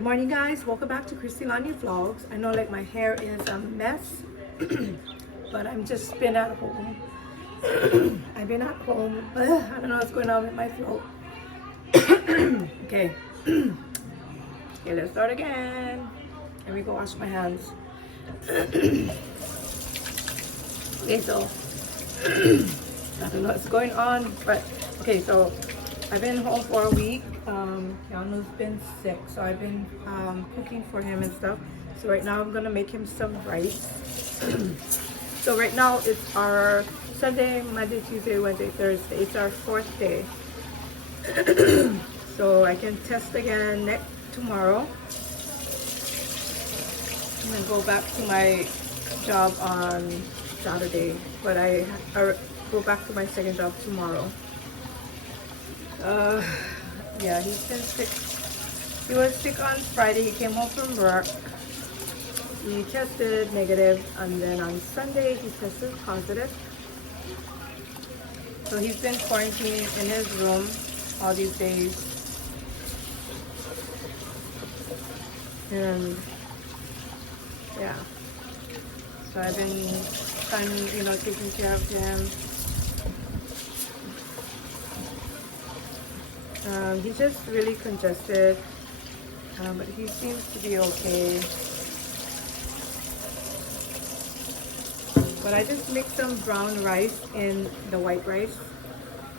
Good morning guys, welcome back to Christy Lani Vlogs. I know like my hair is a mess but I'm just been at home. I've been at home. I don't know what's going on with my throat. Okay. Okay, let's start again. Let me go wash my hands. Okay, so I don't know what's going on, but okay, so I've been home for a week. Keanu's been sick, so I've been cooking for him and stuff. So right now I'm gonna make him some rice. So right now it's our Sunday, Monday, Tuesday, Wednesday, Thursday. It's our 4th day. So I can test again tomorrow. And then go back to my job on Saturday. But I go back to my second job tomorrow. Yeah, he's been sick. He was sick on Friday. He came home from work. He tested negative, and then on Sunday he tested positive. So he's been quarantined in his room all these days. And yeah, so I've been taking care of him. He's just really congested, but he seems to be okay. But I just mix some brown rice in the white rice,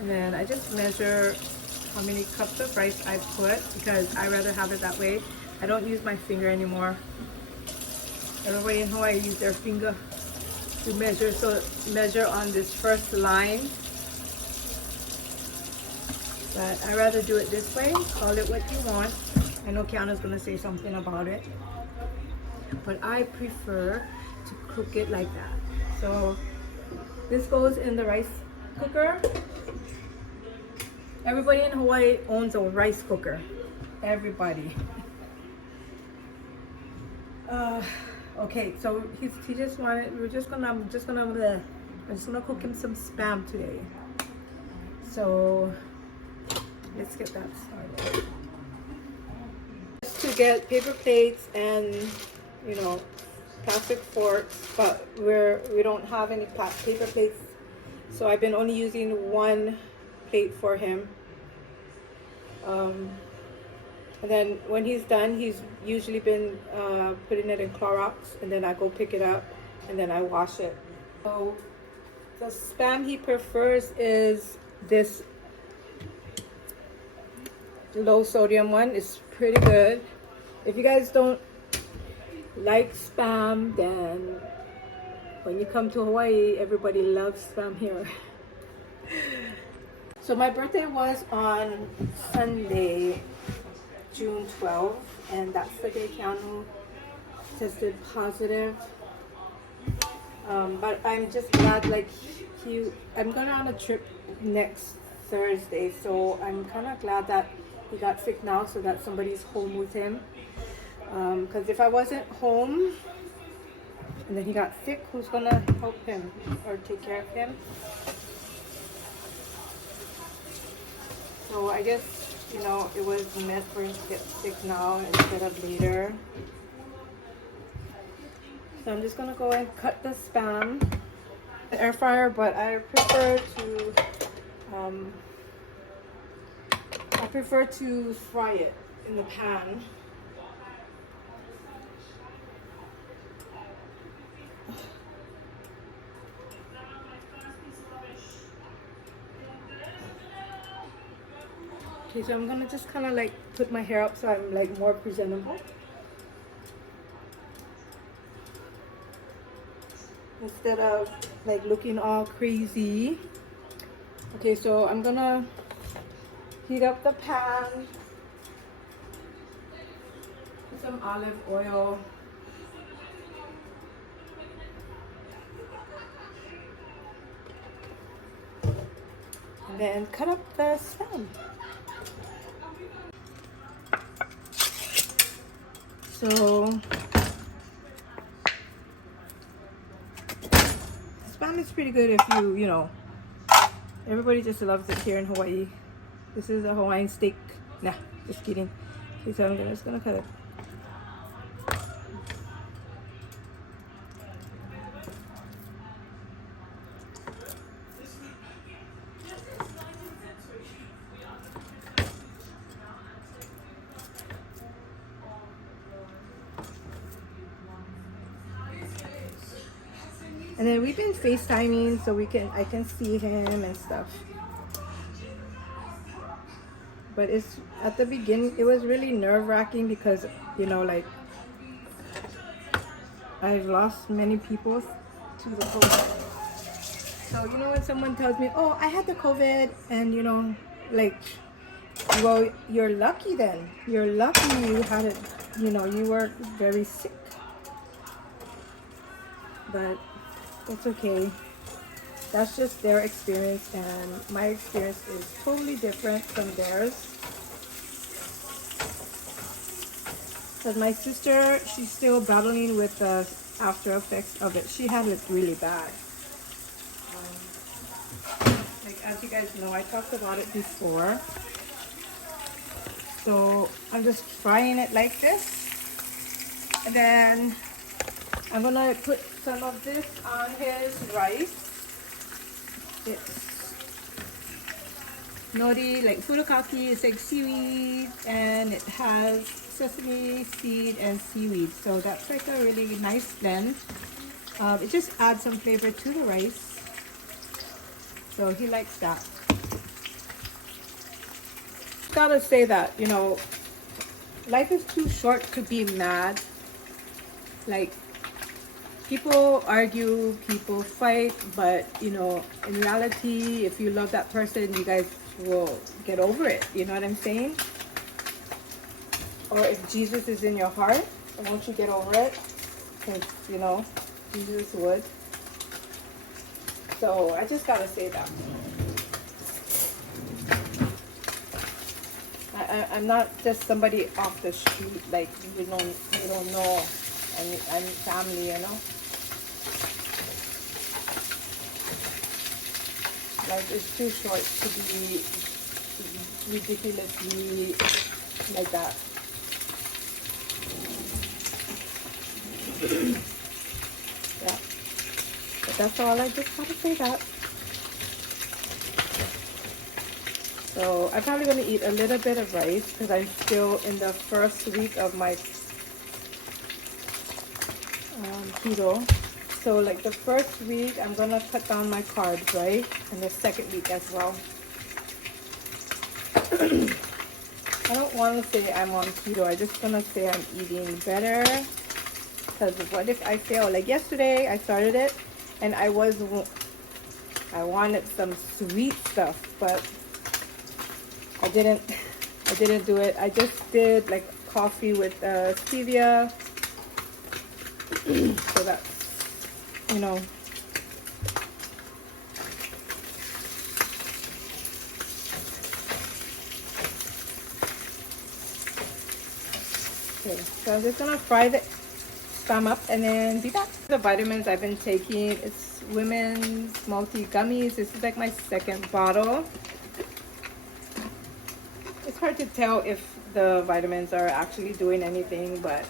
and then I just measure how many cups of rice I put because I rather have it that way. I don't use my finger anymore. Everybody in Hawaii use their finger to measure, so measure on this first line. But I rather do it this way. Call it what you want. I know Keanu's gonna say something about it, but I prefer to cook it like that. So this goes in the rice cooker. Everybody in Hawaii owns a rice cooker. Everybody. Okay, so he just wanted. I'm just gonna cook him some spam today. So let's get that started. Just to get paper plates and plastic forks, but we don't have any paper plates, so I've been only using one plate for him. And then when he's done, he's usually been putting it in Clorox, and then I go pick it up and then I wash it. So the spam he prefers is this low sodium one. Is pretty good. If you guys don't like spam, then when you come to Hawaii, everybody loves spam here. So my birthday was on Sunday, June 12th, and that's the day Keanu tested positive. But I'm just glad, like, I'm going on a trip next Thursday, so I'm kind of glad that he got sick now, so that somebody's home with him. Because if I wasn't home and then he got sick, who's gonna help him or take care of him? So I guess it was meant for him to get sick now instead of later. So I'm just gonna go and cut the spam. The air fryer, but I prefer to fry it in the pan. Okay, so I'm gonna just kind of like put my hair up so I'm like more presentable, instead of like looking all crazy. Okay, so I'm gonna heat up the pan, put some olive oil, and then cut up the spam. So spam is pretty good if everybody just loves it here in Hawaii. This is a Hawaiian steak. Nah, just kidding. Okay, so I'm just gonna cut it And then we've been FaceTiming so I can see him and stuff. But it's at the beginning it was really nerve-wracking because, you know, like I've lost many people to the COVID. So, you know, when someone tells me, oh, I had the COVID, and, you know, like, well, you're lucky then. You're lucky you had it, you know, you were very sick. But it's okay. That's just their experience, and my experience is totally different from theirs. But my sister, she's still battling with the after effects of it. She had it really bad. Like, as you guys know, I talked about it before. So I'm just frying it like this. And then I'm gonna put some of this on his rice. It's nori, like furikake, it's like seaweed, and it has sesame seed and seaweed. So that's like a really nice blend. It just adds some flavor to the rice. So he likes that. Gotta say that, you know, life is too short to be mad. Like, people argue, people fight, but, you know, in reality, if you love that person, you guys will get over it. You know what I'm saying? Or if Jesus is in your heart, won't you get over it? Because, you know, Jesus would. So I just gotta say that. I'm not just somebody off the street, like you don't know, and family, you know. Life is too short to be ridiculously like that. Yeah, but that's all. I just gotta say that. So I'm probably going to eat a little bit of rice because I'm still in the first week of my keto. So like the first week, I'm going to cut down my carbs, right? And the second week as well. I don't want to say I'm on keto. I'm just going to say I'm eating better. Because what if I fail? Like yesterday, I started it and I wanted some sweet stuff, but I didn't do it. I just did like coffee with stevia. So that's, you know. Okay, so I'm just gonna fry the spam up and then be back. The vitamins I've been taking, it's Women's Multi Gummies. This is like my second bottle. It's hard to tell if the vitamins are actually doing anything, but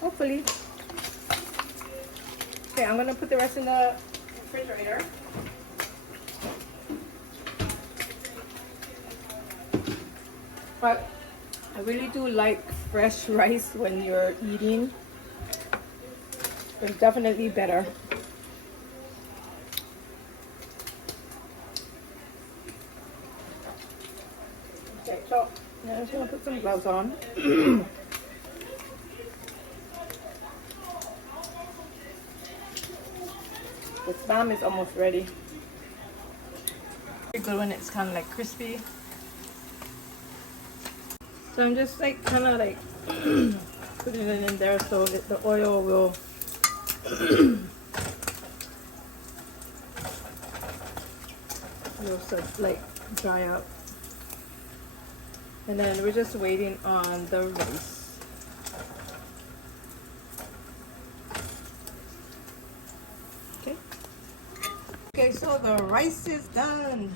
hopefully. Okay, I'm gonna put the rest in the refrigerator. But I really do like fresh rice when you're eating. It's definitely better. Okay, so I'm just gonna put some gloves on. The spam is almost ready. Very good when it's kind of like crispy. So I'm just like kind of like putting it in there so that the oil will like dry out. And then we're just waiting on the rice. Okay. Okay, so the rice is done.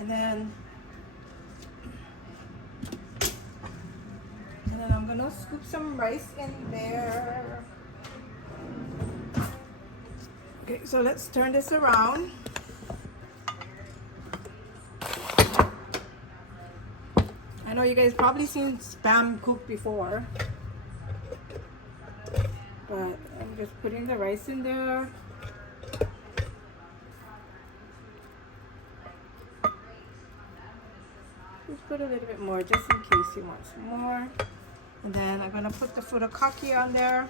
And then I'm gonna scoop some rice in there. Okay, so let's turn this around. I know you guys probably seen spam cooked before. But I'm just putting the rice in there. Just put a little bit more just in case he wants more. And then I'm gonna put the furikake on there.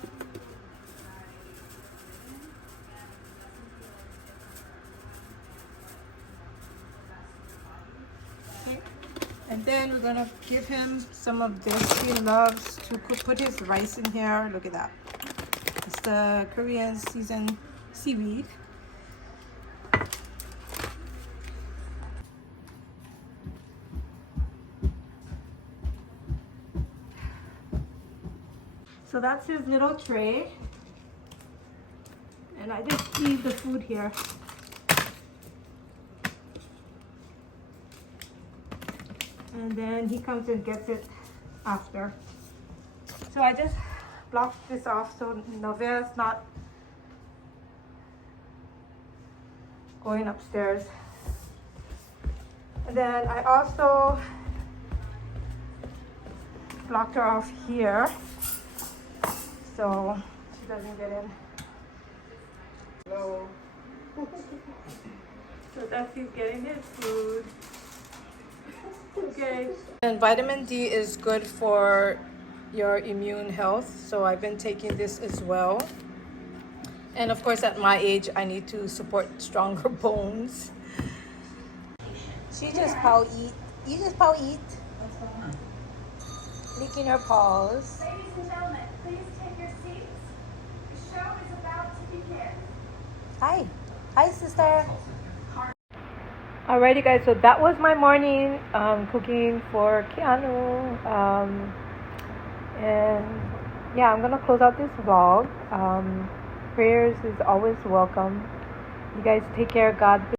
Okay. And then we're gonna give him some of this. He loves to put his rice in here. Look at that. It's the Korean seasoned seaweed. So that's his little tray. And I just leave the food here. And then he comes and gets it after. So I just blocked this off so Novea's not going upstairs. And then I also blocked her off here so she doesn't get in. Hello. So that's he's getting his food. Okay. And vitamin D is good for your immune health, so I've been taking this as well. And of course, at my age, I need to support stronger bones. She just paw eat. You just paw eat. Licking her paws. Ladies and gentlemen, please take your seats. The show is about to begin. Hi. Hi, sister. Alrighty, guys. So that was my morning cooking for Keanu. And yeah, I'm gonna close out this vlog. Prayers is always welcome. You guys take care. God bless.